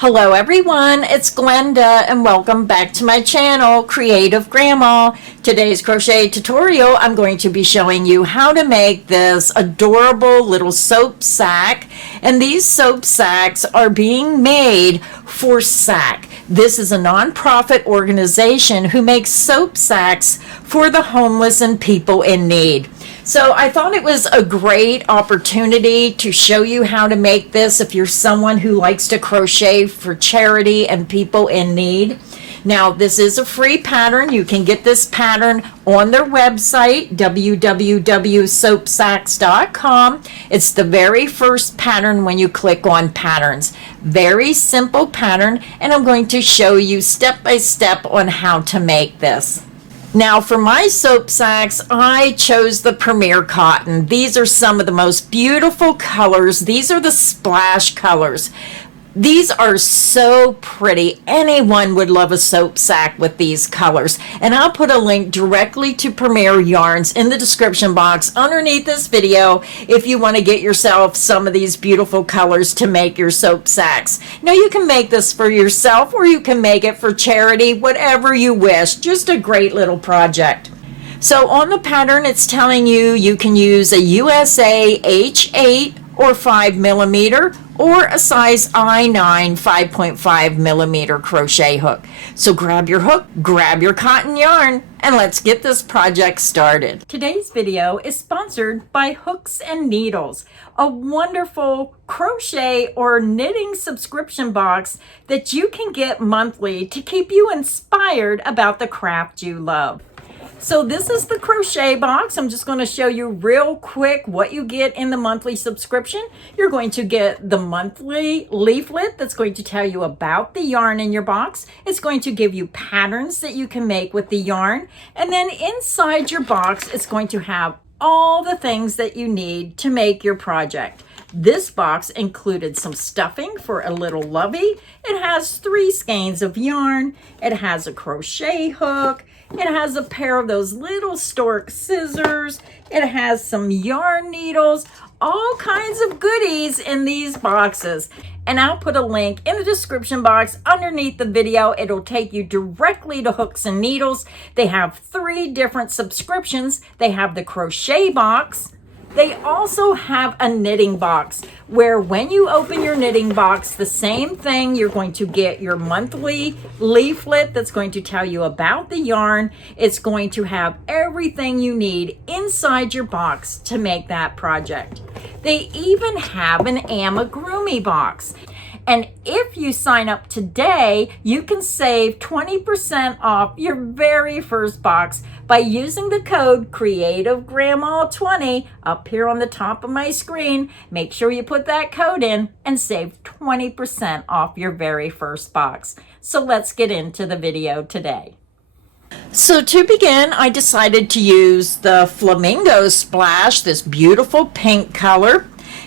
Hello everyone, it's Glenda and welcome back to my channel, Creative Grandma. Today's crochet tutorial, I'm going to be showing you how to make this adorable little soap sack. And these soap sacks are being made for S.A.C.K. This is a nonprofit organization who makes soap sacks for the homeless and people in need. So I thought it was a great opportunity to show you how to make this if you're someone who likes to crochet for charity and people in need. Now, this is a free pattern. You can get this pattern on their website, www.soapsacks.com. It's the very first pattern when you click on patterns. Very simple pattern, and I'm going to show you step by step on how to make this. Now for my soap sacks, I chose the Premier Cotton. These are some of the most beautiful colors. These are the splash colors. These are so pretty. Anyone would love a soap sack with these colors. And I'll put a link directly to Premier Yarns in the description box underneath this video if you want to get yourself some of these beautiful colors to make your soap sacks. Now you can make this for yourself or you can make it for charity, whatever you wish. Just a great little project. So on the pattern, it's telling you you can use a USA H8 or 5mm or a size I9 5.5mm crochet hook. So grab your hook, grab your cotton yarn, and let's get this project started. Today's video is sponsored by Hooks and Needles, a wonderful crochet or knitting subscription box that you can get monthly to keep you inspired about the craft you love. So this is the crochet box. I'm just going to show you real quick what you get in the monthly subscription. You're going to get the monthly leaflet that's going to tell you about the yarn in your box. It's going to give you patterns that you can make with the yarn. And then inside your box, it's going to have all the things that you need to make your project. This box included some stuffing for a little lovey. It has 3 skeins of yarn. It has a crochet hook. It has a pair of those little stork scissors. It has some yarn needles, all kinds of goodies in these boxes. And I'll put a link in the description box underneath the video. It'll take you directly to Hooks and Needles. They have 3 different subscriptions. They have the crochet box. They also have a knitting box where when you open your knitting box, the same thing, you're going to get your monthly leaflet that's going to tell you about the yarn. It's going to have everything you need inside your box to make that project. They even have an amigurumi box. And if you sign up today, you can save 20% off your very first box by using the code CreativeGrandma20 up here on the top of my screen. Make sure you put that code in and save 20% off your very first box. So let's get into the video today. So to begin, I decided to use the Flamingo Splash, this beautiful pink color.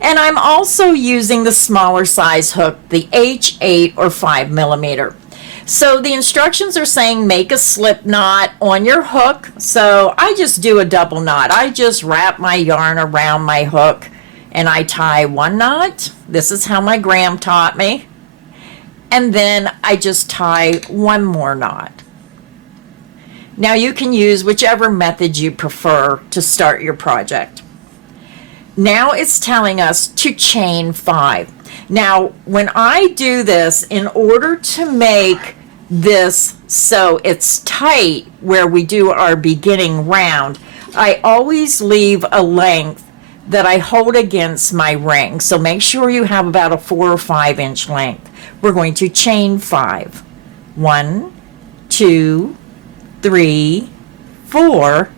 And I'm also using the smaller size hook, the H8 or 5mm. So the instructions are saying make a slip knot on your hook. So I just do a double knot. I just wrap my yarn around my hook and I tie 1 knot. This is how my gram taught me. And then I just tie 1 more knot. Now you can use whichever method you prefer to start your project. Now it's telling us to chain 5. Now, when I do this, in order to make this so it's tight where we do our beginning round, I always leave a length that I hold against my ring. So make sure you have about a 4 or 5 inch length. We're going to chain 5. 1, 2, 3, 4,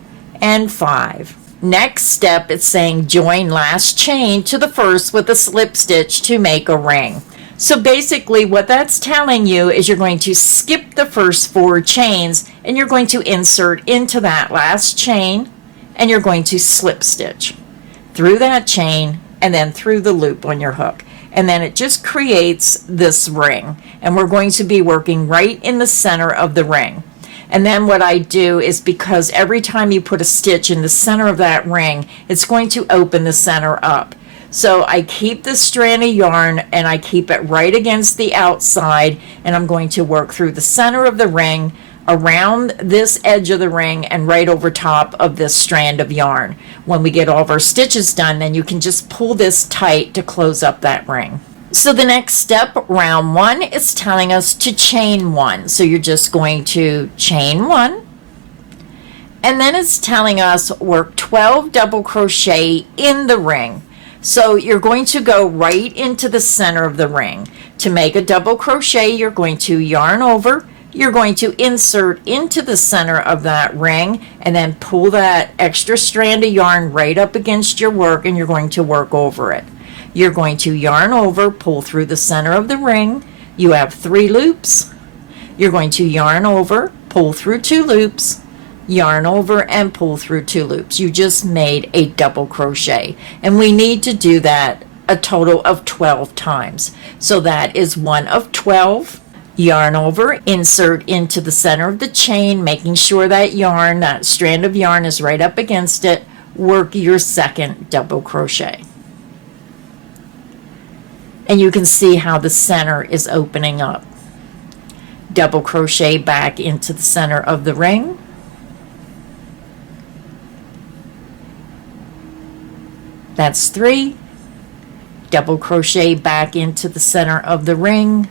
and 5. Next step, it's saying join last chain to the first with a slip stitch to make a ring. So basically what that's telling you is you're going to skip the first 4 chains and you're going to insert into that last chain and you're going to slip stitch through that chain and then through the loop on your hook. And then it just creates this ring. And we're going to be working right in the center of the ring. And then what I do is, because every time you put a stitch in the center of that ring, it's going to open the center up. So I keep the strand of yarn and I keep it right against the outside, and I'm going to work through the center of the ring, around this edge of the ring, and right over top of this strand of yarn. When we get all of our stitches done, then you can just pull this tight to close up that ring. So the next step, round 1, is telling us to chain 1. So you're just going to chain 1. And then it's telling us work 12 double crochet in the ring. So you're going to go right into the center of the ring. To make a double crochet, you're going to yarn over, you're going to insert into the center of that ring, and then pull that extra strand of yarn right up against your work, and you're going to work over it. You're going to yarn over, pull through the center of the ring. You have 3 loops. You're going to yarn over, pull through 2 loops, yarn over, and pull through 2 loops. You just made a double crochet, and we need to do that a total of 12 times. So that is 1 of 12. Yarn over, insert into the center of the chain, making sure that yarn, that strand of yarn, is right up against it. Work your second double crochet. And you can see how the center is opening up. Double crochet back into the center of the ring. That's 3. Double crochet back into the center of the ring.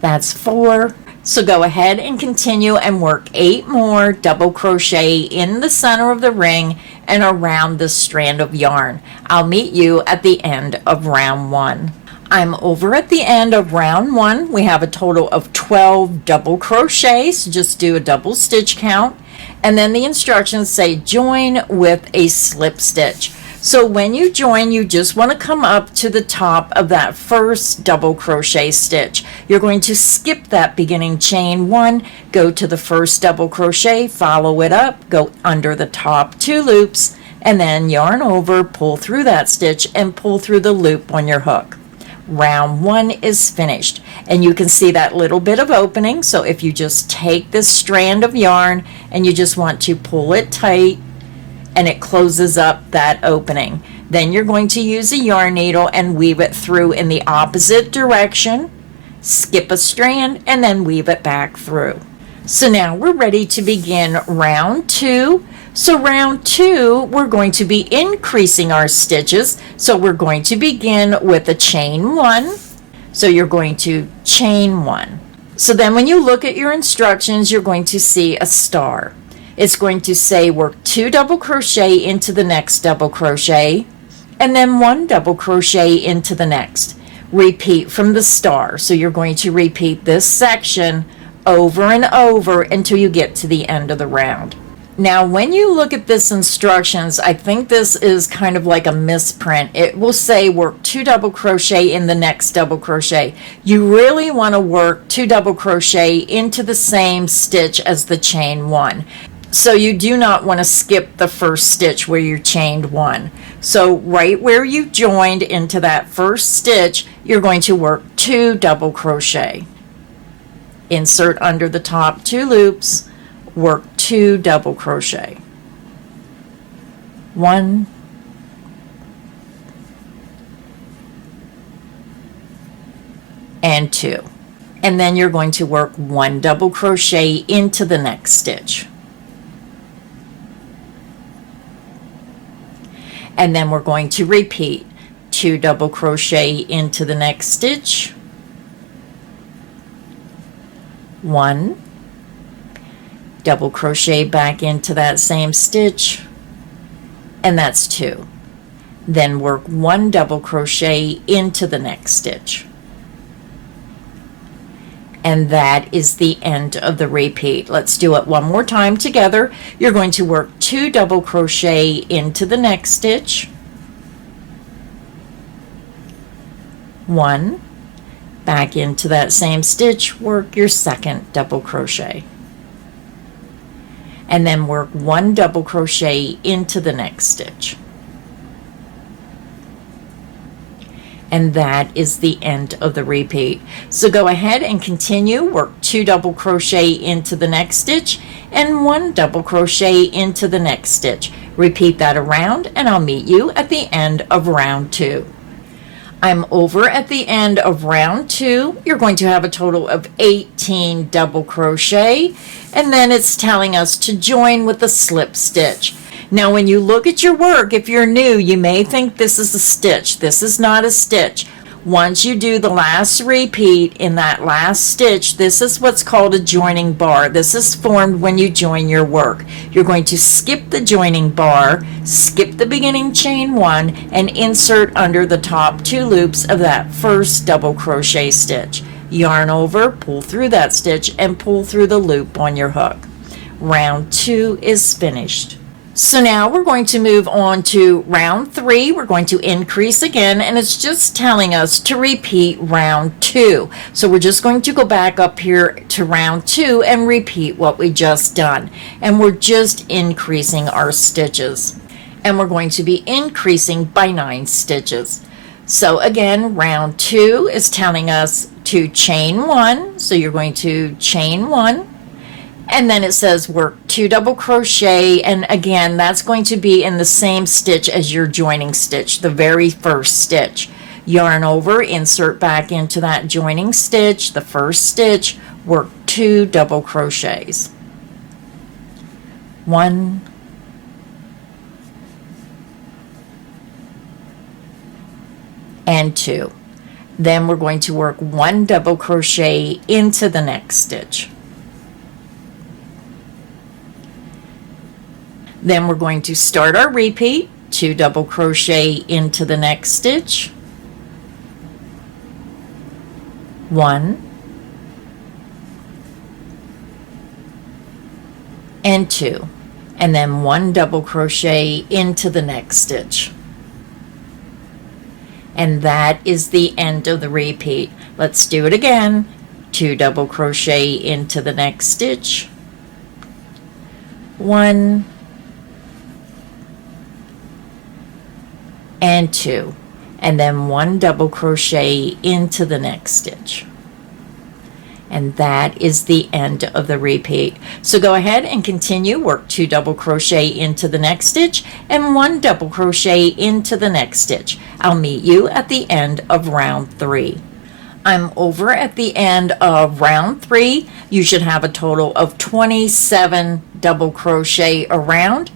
That's 4. So go ahead and continue and work 8 more double crochet in the center of the ring and around this strand of yarn. I'll meet you at the end of round 1. I'm over at the end of round 1. We have a total of 12 double crochets. Just do a double stitch count. And then the instructions say join with a slip stitch. So when you join, you just want to come up to the top of that first double crochet stitch. You're going to skip that beginning chain 1, go to the first double crochet, follow it up, go under the top 2 loops, and then yarn over, pull through that stitch, and pull through the loop on your hook. Round 1 is finished, and you can see that little bit of opening. So if you just take this strand of yarn and you just want to pull it tight, and it closes up that opening. Then you're going to use a yarn needle and weave it through in the opposite direction, skip a strand, and then weave it back through. So now we're ready to begin round 2. So round 2, we're going to be increasing our stitches. So we're going to begin with a chain 1. So you're going to chain 1. So then when you look at your instructions, you're going to see a star. It's going to say work 2 double crochet into the next double crochet, and then 1 double crochet into the next. Repeat from the star. So you're going to repeat this section over and over until you get to the end of the round. Now, when you look at this instructions, I think this is kind of like a misprint. It will say work 2 double crochet in the next double crochet. You really want to work 2 double crochet into the same stitch as the chain 1. So you do not want to skip the first stitch where you chained 1. So right where you joined into that first stitch, you're going to work 2 double crochet. Insert under the top 2 loops, work 2 double crochet. 1, 2. And then you're going to work 1 double crochet into the next stitch. And then we're going to repeat 2 double crochet into the next stitch, 1 double crochet back into that same stitch, and that's 2. Then work 1 double crochet into the next stitch. And that is the end of the repeat. Let's do it one more time together. You're going to work 2 double crochet into the next stitch, 1, back into that same stitch, work your second double crochet, and then work 1 double crochet into the next stitch. And that is the end of the repeat. So go ahead and continue, work 2 double crochet into the next stitch and 1 double crochet into the next stitch. Repeat that around and I'll meet you at the end of round 2. I'm over at the end of round 2. You're going to have a total of 18 double crochet, and then it's telling us to join with a slip stitch. Now when you look at your work, if you're new, you may think this is a stitch. This is not a stitch. Once you do the last repeat in that last stitch, this is what's called a joining bar. This is formed when you join your work. You're going to skip the joining bar, skip the beginning chain 1, and insert under the top 2 loops of that first double crochet stitch. Yarn over, pull through that stitch, and pull through the loop on your hook. Round 2 is finished. So now we're going to move on to round 3. We're going to increase again, and it's just telling us to repeat round 2. So we're just going to go back up here to round 2 and repeat what we just done. And we're just increasing our stitches. And we're going to be increasing by 9 stitches. So again, round 2 is telling us to chain 1. So you're going to chain 1. And then it says work 2 double crochet, and again that's going to be in the same stitch as your joining stitch, the very first stitch. Yarn over, insert back into that joining stitch, the first stitch, work 2 double crochets. 1, and 2. Then we're going to work 1 double crochet into the next stitch. Then we're going to start our repeat, 2 double crochet into the next stitch, 1, and 2, and then 1 double crochet into the next stitch. And that is the end of the repeat. Let's do it again. 2 double crochet into the next stitch, 1, and 2, and then 1 double crochet into the next stitch. And that is the end of the repeat. So go ahead and continue, work 2 double crochet into the next stitch and 1 double crochet into the next stitch. I'll meet you at the end of round 3. I'm over at the end of round 3. You should have a total of 27 double crochet around.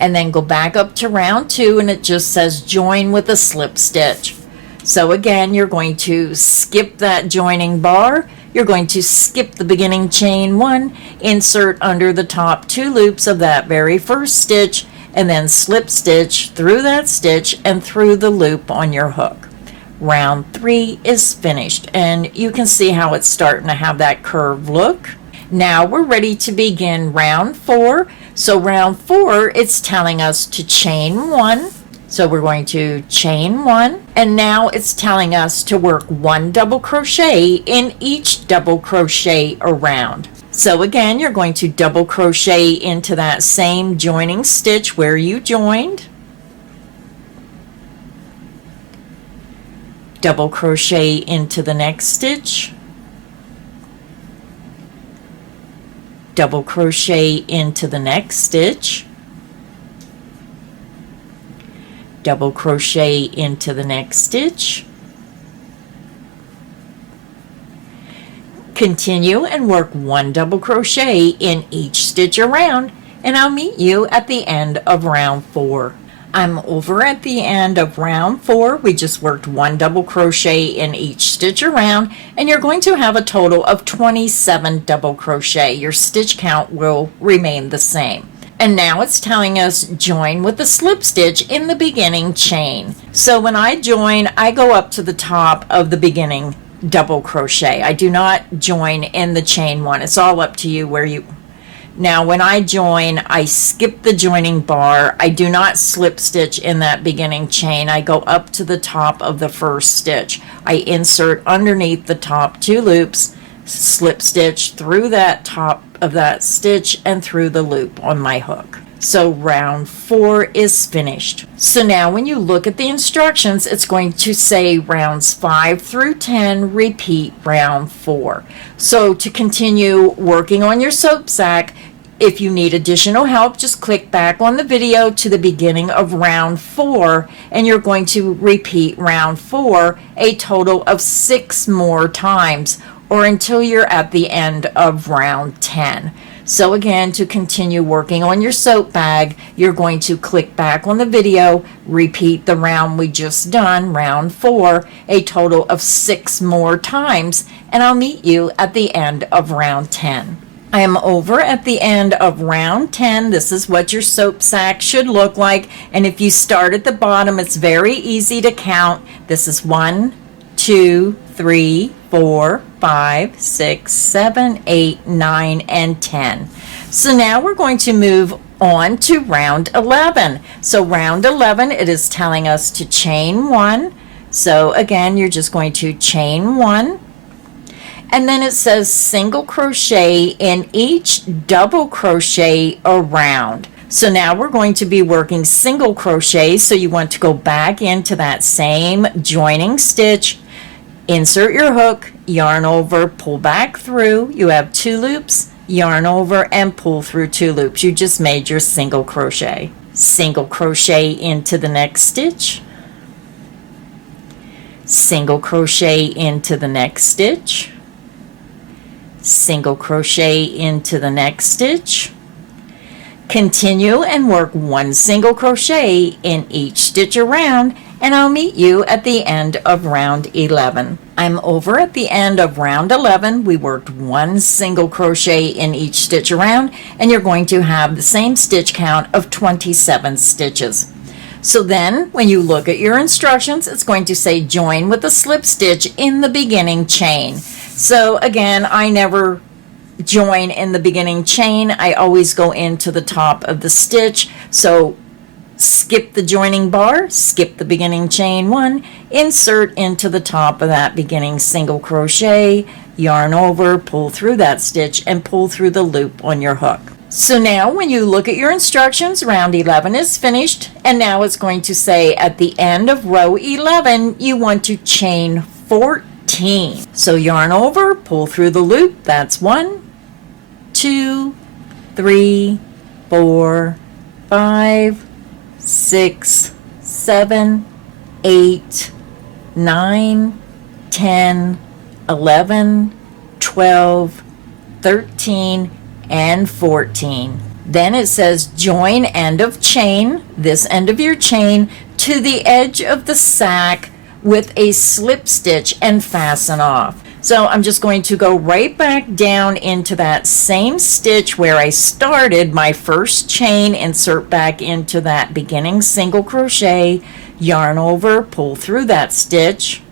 And then go back up to round 2, and it just says join with a slip stitch. So again, you're going to skip that joining bar, you're going to skip the beginning chain 1, insert under the top 2 loops of that very first stitch, and then slip stitch through that stitch and through the loop on your hook. Round 3 is finished, and you can see how it's starting to have that curved look. Now we're ready to begin round 4. So round 4, it's telling us to chain 1. So we're going to chain 1, and now it's telling us to work 1 double crochet in each double crochet around. So again, you're going to double crochet into that same joining stitch where you joined. Double crochet into the next stitch. Double crochet into the next stitch, double crochet into the next stitch, continue and work 1 double crochet in each stitch around, and I'll meet you at the end of round 4. I'm over at the end of round 4. We just worked 1 double crochet in each stitch around, and you're going to have a total of 27 double crochet. Your stitch count will remain the same. And now it's telling us join with a slip stitch in the beginning chain. So when I join, I go up to the top of the beginning double crochet. I do not join in the chain 1. It's all up to you where you... Now when I join, I skip the joining bar. I do not slip stitch in that beginning chain. I go up to the top of the first stitch. I insert underneath the top 2 loops, slip stitch through that top of that stitch and through the loop on my hook. So round 4 is finished. So now when you look at the instructions, it's going to say rounds 5 through 10, repeat round 4. So to continue working on your soap sack, if you need additional help, just click back on the video to the beginning of round 4, and you're going to repeat round 4 a total of 6 more times, or until you're at the end of round 10. So again, to continue working on your soap bag, you're going to click back on the video, repeat the round we just done, round 4, a total of 6 more times, and I'll meet you at the end of round 10. I am over at the end of round 10. This is what your soap sack should look like. And if you start at the bottom, it's very easy to count. This is 1, 2, 3, 4, 5, 6, 7, 8, 9, and 10. So now we're going to move on to round 11. So round 11, it is telling us to chain 1. So again, you're just going to chain 1. And then it says single crochet in each double crochet around. So now we're going to be working single crochet. So you want to go back into that same joining stitch, insert your hook, yarn over, pull back through. You have 2 loops, yarn over, and pull through 2 loops. You just made your single crochet. Single crochet into the next stitch. Single crochet into the next stitch. Single crochet into the next stitch. Continue and work 1 single crochet in each stitch around, and I'll meet you at the end of round 11. I'm over at the end of round 11. We worked 1 single crochet in each stitch around, and you're going to have the same stitch count of 27 stitches. So then when you look at your instructions, it's going to say join with a slip stitch in the beginning chain. So again, I never join in the beginning chain. I always go into the top of the stitch. So skip the joining bar, skip the beginning chain 1, insert into the top of that beginning single crochet, yarn over, pull through that stitch, and pull through the loop on your hook. So now when you look at your instructions, round 11 is finished, and now it's going to say at the end of row 11, you want to chain 14. So yarn over, pull through the loop. That's 1, 2, 3, 4, 5, 6, 7, 8, 9, 10, 11, 12, 13, and 14. Then it says join end of chain, this end of your chain, to the edge of the sack with a slip stitch and fasten off. So I'm just going to go right back down into that same stitch where I started my first chain, insert back into that beginning single crochet, yarn over, pull through that stitch,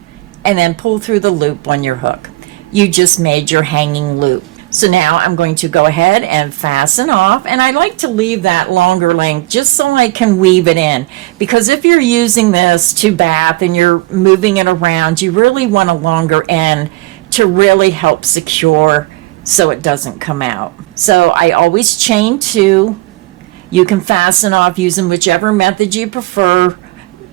and then pull through the loop on your hook. You just made your hanging loop. So now I'm going to go ahead and fasten off, and I like to leave that longer length just so I can weave it in, because if you're using this to bath and you're moving it around, you really want a longer end to really help secure so it doesn't come out. So I always chain 2. You can fasten off using whichever method you prefer.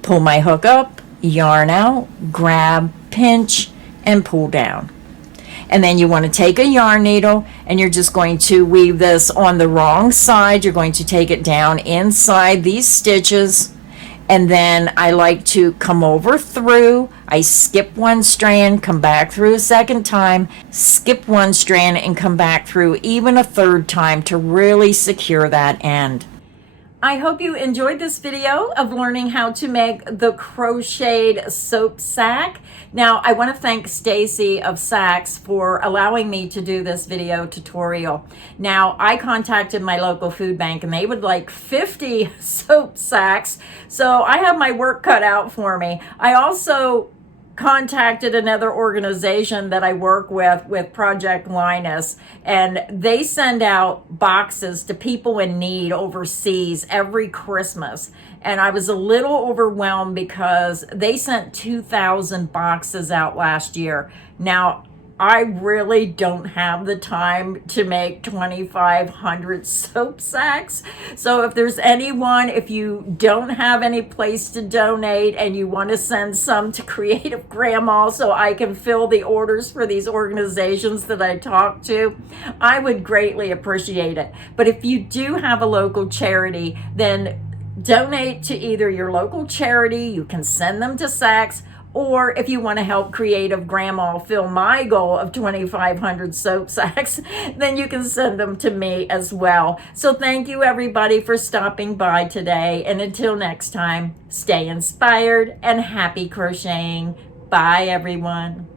Pull my hook up, yarn out, grab, pinch, and pull down. And then you want to take a yarn needle, and you're just going to weave this on the wrong side. You're going to take it down inside these stitches, and then I like to come over through. I skip 1 strand, come back through a second time, skip 1 strand, and come back through even a 3rd time to really secure that end. I hope you enjoyed this video of learning how to make the crocheted soap sack. Now, I want to thank Stacy of S.A.C.K for allowing me to do this video tutorial. Now, I contacted my local food bank and they would like 50 soap sacks, so I have my work cut out for me. I also contacted another organization that I work with Project Linus, and they send out boxes to people in need overseas every Christmas. And I was a little overwhelmed because they sent 2,000 boxes out last year. Now, I really don't have the time to make 2,500 soap sacks. So if there's anyone, if you don't have any place to donate and you want to send some to Creative Grandma so I can fill the orders for these organizations that I talk to, I would greatly appreciate it. But if you do have a local charity, then donate to either your local charity, you can send them to Saks, or if you want to help Creative Grandma fill my goal of 2,500 soap sacks, then you can send them to me as well. So thank you everybody for stopping by today. And until next time, stay inspired and happy crocheting. Bye everyone.